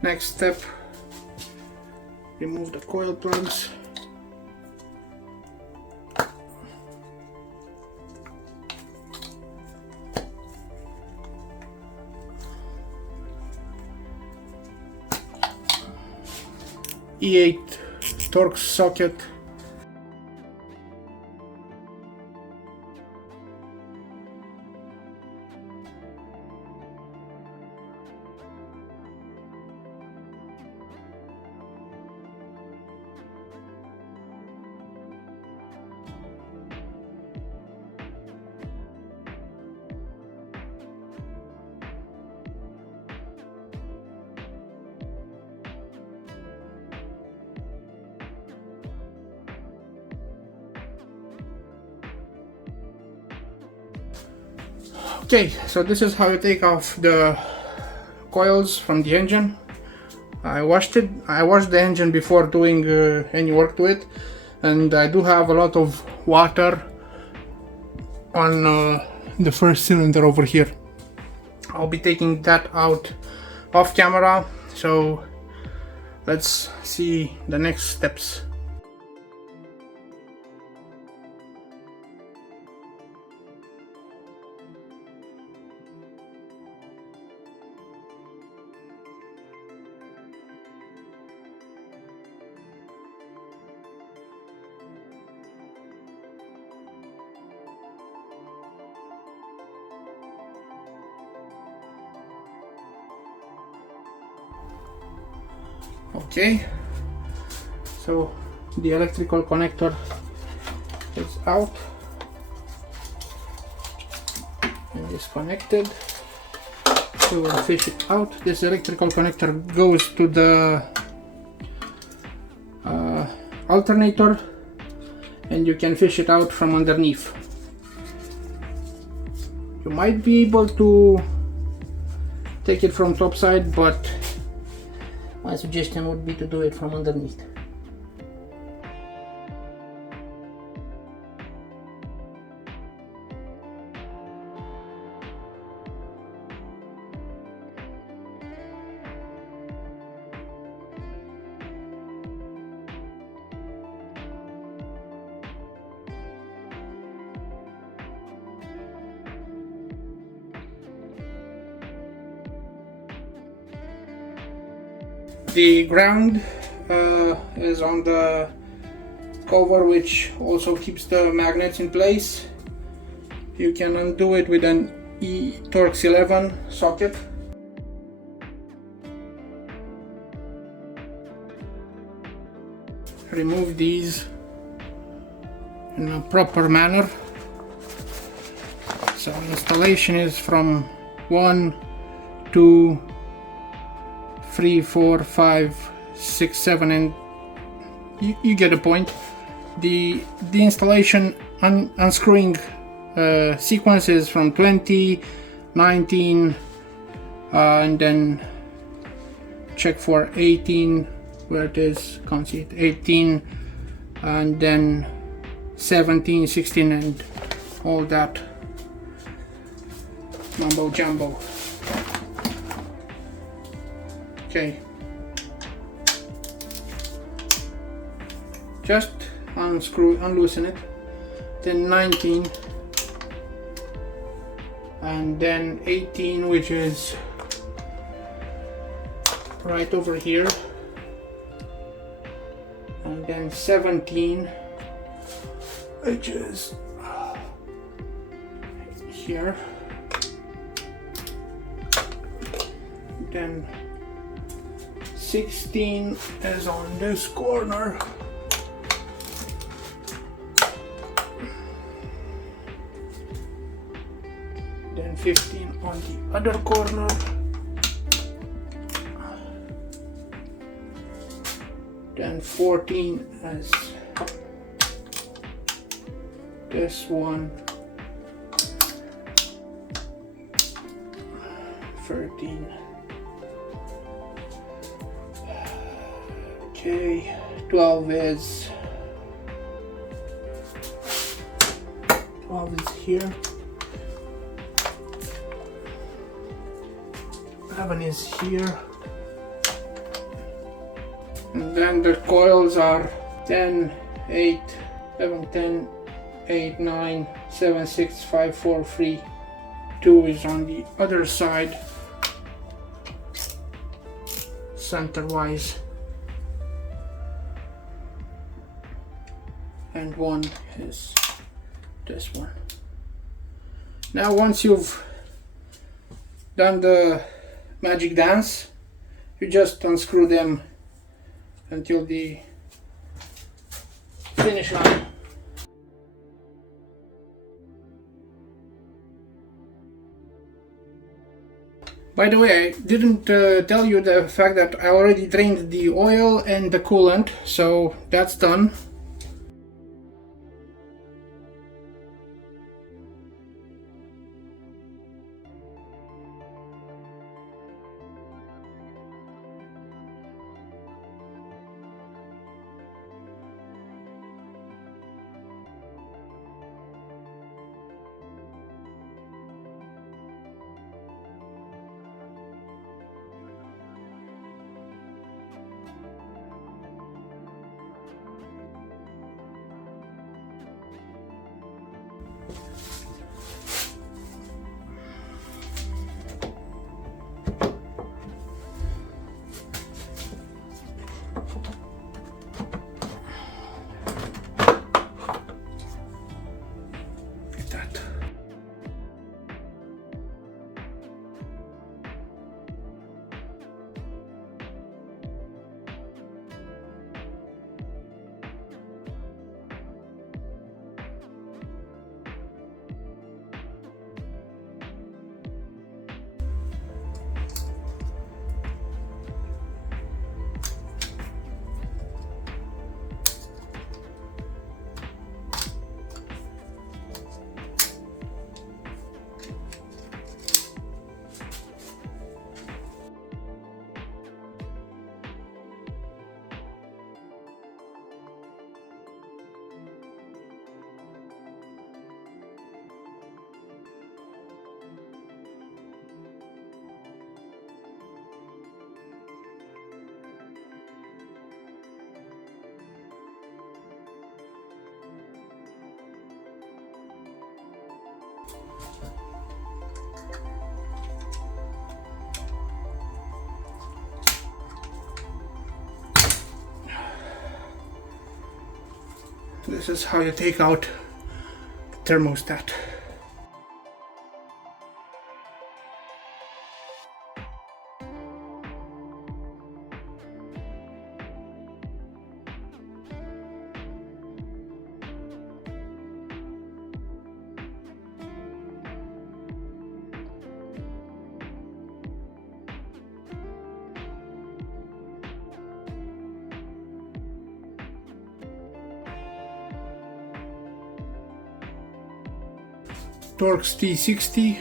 Next step, remove the coil plugs. E8 torque socket. Okay, so this is how you take off the coils from the engine. I washed the engine before doing any work to it, and I do have a lot of water on the first cylinder over here. I'll be taking that out off camera, so let's see the next steps. Okay, so the electrical connector is out and disconnected. We will fish it out. This electrical connector goes to the alternator, and you can fish it out from underneath. You might be able to take it from top side, but my suggestion would be to do it from underneath. The ground is on the cover, which also keeps the magnets in place. You can undo it with an Torx 11 socket. Remove these in a proper manner. So installation is from 1, 2, 3, 4, 5, 6, 7, and you get the point. The installation unscrewing sequence is from 20, 19, and then check for 18, where it is, can't see it, 18, and then 17, 16, and all that mumbo jumbo. Okay, just unloosen it, then 19, and then 18, which is right over here, and then 17, which is here, then 16 is on this corner, then 15 on the other corner, then 14 as this one, 13. Okay, 12 is here, 11 is here, And then the coils are 10, 8, 11, 10, 8, 9, 7, 6, 5, 4, 3, 2 is on the other side, center wise, and 1 is this one. Now once you've done the magic dance, you just unscrew them until the finish line. By the way, I didn't tell you the fact that I already drained the oil and the coolant, so that's done. This is how you take out the thermostat. Torx T60.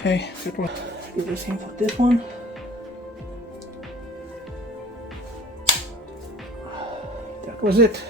Okay, so we'll do the same for this one. That was it.